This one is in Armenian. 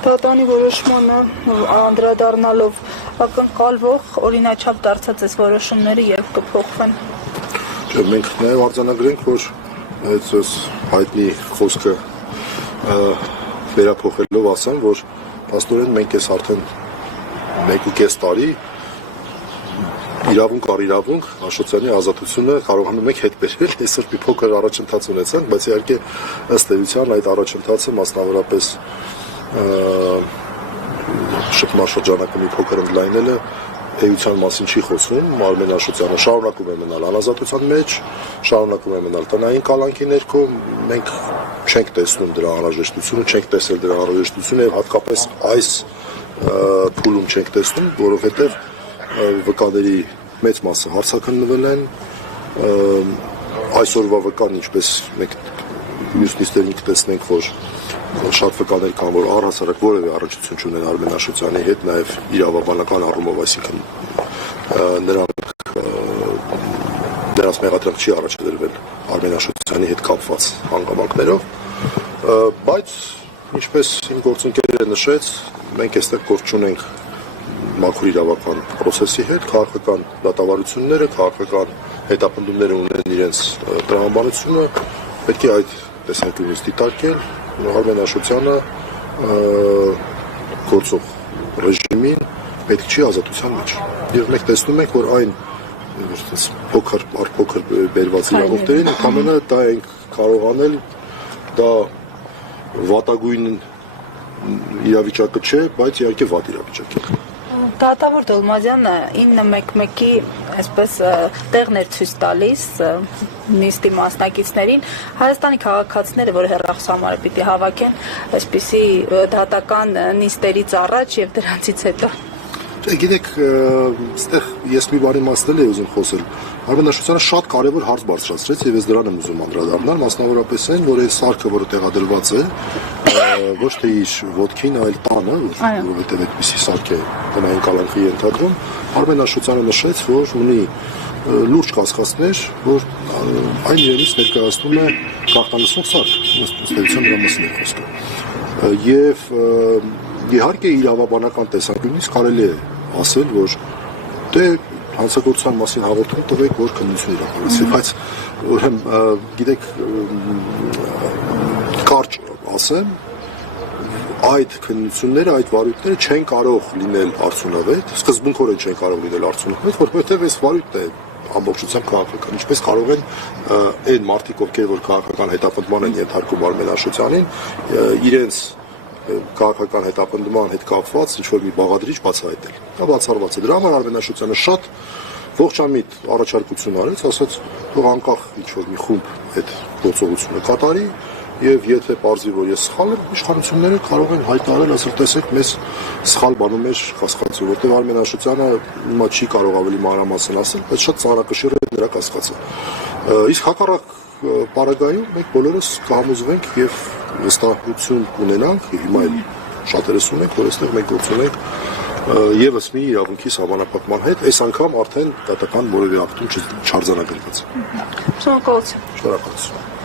Դատանի որոշմանը անդրադառնալով ակնկալվող օրինաչափ դարձած այս որոշումները եւ կփոխվեն։ Մենք նաեւ արձանագրենք, որ այս հայտնի խոսքը վերափոխելով ասեմ, որ փաստորեն մենք այս արդեն 1.5 տարի իրավունք առ իրավունք Աշոտյանի ազատությունը կարողանում ենք հետ բերել, այսօր մի փոքր առաջընթաց ունեցանք, բայց իհարկե ըստ էության այդ առաջընթացը մասնավորապես շփման շրջանակը մի փոքր ընդլայնելը էության մասին չի խոսում, Արմեն Աշոտյանը շարունակում է մնալ անազատության մեջ, շարունակում է մնալ տնային կալանքի ներքո, մենք չենք տեսնում դրա անհրաժեշտությունը, չենք տեսել դրա անհրաժեշտությունը եւ հատկապես այս փուլում չենք տեսնում, որովհետեւ վկաների մեծ մասը հարցաքննվել են, այսօրվա վկան, ինչպես մենք մյուս նիստերին կտեսնենք, որ շատ վկաներ կան, որ առհասարակ որևէ առնչություն չունեն Արմեն Աշոտյանի հետ, նաև իրավաբանական առումով, այսինքն նրանց մեղադրանք չի առաջադրվել Արմեն Աշոտյանի հետ կապված հանգամանքներով, բայց ինչպես իմ գործընկերը նշեց, մենք այստեղ գործ չունենք մաքուր իրավական պրոցեսի հետ, քաղաքական դատավարությունները, քաղաքական հետապնդումները ունեն իրենց տրամաբանությունը, պետք է այդ տեսանկյունից դիտարկել, Արմեն Աշոտյանը գործող ռեժիմին պետք չի ազատության մեջ։ Եվ մենք տեսնում ենք, որ այն փոքր առ փոքր բերված իրավունքներին ընդամենը դա ենք կարող անել, դա վատագույն իրավիճակը չէ, բայց իհարկե վատ իրավիճակ է։ Դատավոր Դոլմազյանը 911-ի այսպես տեղներ ցույց տալիս նիստի մասնակիցներին Հայաստանի քաղաքացիները, որ հեռախոսամարը պիտի հավաքեն, այսպիսի դատական նիստերից առաջ եւ դրանից հետո։ Գիտեք, այստեղ ես մի բանի մասն եմ ուզում խոսել։ Արմեն Աշոտյանը շատ կարևոր հարց բարձրացրեց եւ ես դրան եմ ուզում անդրադառնալ, մասնավորապես այն, որ այս սարքը, որը տեղադրված է, ոչ թե իր ոտքին, այլ տանը, որովհետեւ այդպիսի սարք է տնային կալանքի ենթադրում, Արմեն Աշոտյանը նշեց, որ ունի լուրջ կասկածներ, որ այն իրենից ներկայացնում է գաղտնալսող սարք, ըստ էության դրա մասին է խոսքը։ Եվ իհարկե իրավաբանական տեսանկյունից կարելի է ասել, որ դե հանցագործության մասին հաղորդում տվեք, որ քննություն իրականացվի, բայց ուրեմն գիտեք, կարճ ասեմ, այդ քննությունները, այդ վարույթները չեն կարող լինել արդյունավետ, սկզբունքորեն չեն կարող լինել արդյունավետ, որովհետև այս վարույթն է ամբողջությամբ քաղաքական, ինչպես կարող են այն մարդիկ, ովքեր որ քաղաքական հետապնդման են ենթարկում Արմեն Աշոտյանին, իրենց քաղաքական հետապնդման հետ կապված ինչ-որ մի բաղադրիչ բացահայտել։ Դա բացառված է։ Դրա համար Արմեն Աշոտյանը շատ ողջամիտ առաջարկություն արեց, ասաց, թող անկախ ինչ-որ մի խումբ այդ գործողությունը կատարի, եւ եթե պարզի, որ ես սխալ եմ, իշխանությունները կարող են հայտարարել, ասել, տեսեք, մեզ սխալ բանում էր կասկածը, որտեղ Արմեն Աշոտյանը հիմա չի կարող ավելի մանրամասն ասել, բայց շատ ծանրակշիռ է նրա կասկածը։ Իսկ հակառակ պարագայում մենք բոլորս կհամոզվենք եւ վստահություն ունենանք, հիմա էլ շատերս ունենք, որ այստեղ մենք գործ ունենք եւս մի իրավունքի սահմանափակման հետ, այս անգամ արդեն դատական որևէ ակտում չարձանագրված։ Շնորհակալություն։ Շնորհակալություն։